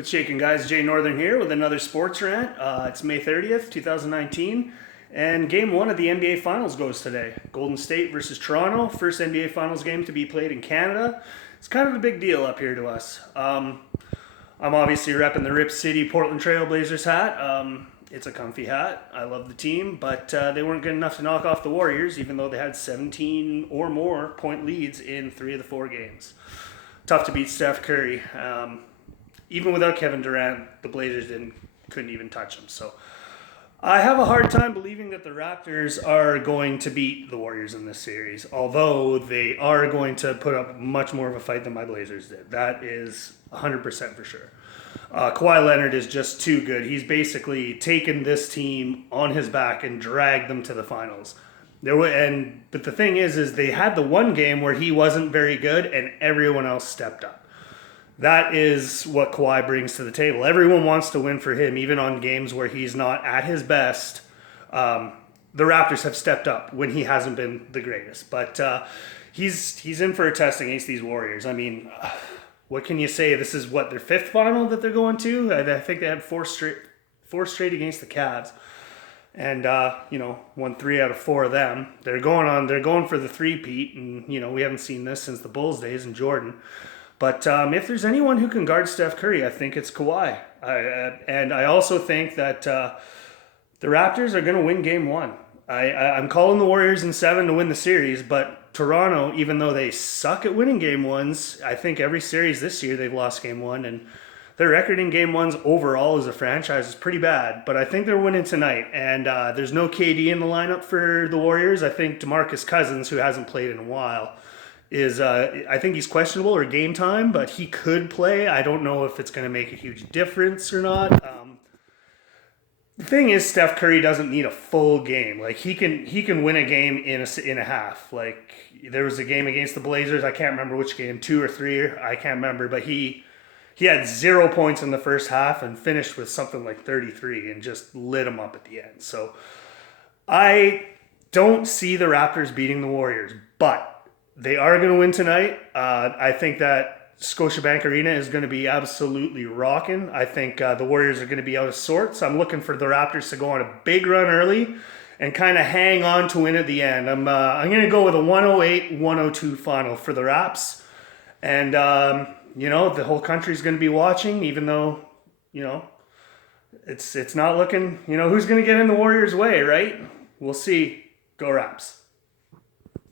What's shaking, guys? Jay Northern here with another sports rant. It's May 30th, 2019, and game one of the NBA Finals goes today. Golden State versus Toronto, first NBA Finals game to be played in Canada. It's kind of a big deal up here to us. I'm obviously repping the Rip City Portland Trail Blazers hat. It's a comfy hat. I love the team, but they weren't good enough to knock off the Warriors, even though they had 17 or more point leads in 3 of the 4 games. Tough to beat Steph Curry. Even without Kevin Durant, the Blazers couldn't even touch him. So I have a hard time believing that the Raptors are going to beat the Warriors in this series, although they are going to put up much more of a fight than my Blazers did. That is 100% for sure. Kawhi Leonard is just too good. He's basically taken this team on his back and dragged them to the finals. But the thing is they had the one game where he wasn't very good and everyone else stepped up. That is what Kawhi brings to the table. Everyone wants to win for him, even on games where he's not at his best. The Raptors have stepped up when he hasn't been the greatest. But he's in for a test against these Warriors. I mean, what can you say? This is their 5th final that they're going to? I think they had four straight against the Cavs. And, won 3 out of 4 of them. They're going for the three-peat. And, we haven't seen this since the Bulls days and Jordan. But if there's anyone who can guard Steph Curry, I think it's Kawhi. And I also think that the Raptors are going to win game 1. I'm calling the Warriors in 7 to win the series, but Toronto, even though they suck at winning game 1s, I think every series this year they've lost game 1. And their record in game 1s overall as a franchise is pretty bad. But I think they're winning tonight. And there's no KD in the lineup for the Warriors. I think DeMarcus Cousins, who hasn't played in a while, I think he's questionable or game time, but he could play. I don't know if it's going to make a huge difference or not. The thing is, Steph Curry doesn't need a full game. Like he can win a game in a half. Like there was a game against the Blazers. I can't remember which game, 2 or 3. I can't remember, but he had 0 points in the first half and finished with something like 33 and just lit them up at the end. So I don't see the Raptors beating the Warriors, but they are going to win tonight. I think that Scotiabank Arena is going to be absolutely rocking. I think the Warriors are going to be out of sorts. I'm looking for the Raptors to go on a big run early and kind of hang on to win at the end. I'm going to go with a 108-102 final for the Raps. And, the whole country's going to be watching, even though, it's not looking, who's going to get in the Warriors' way, right? We'll see. Go Raps.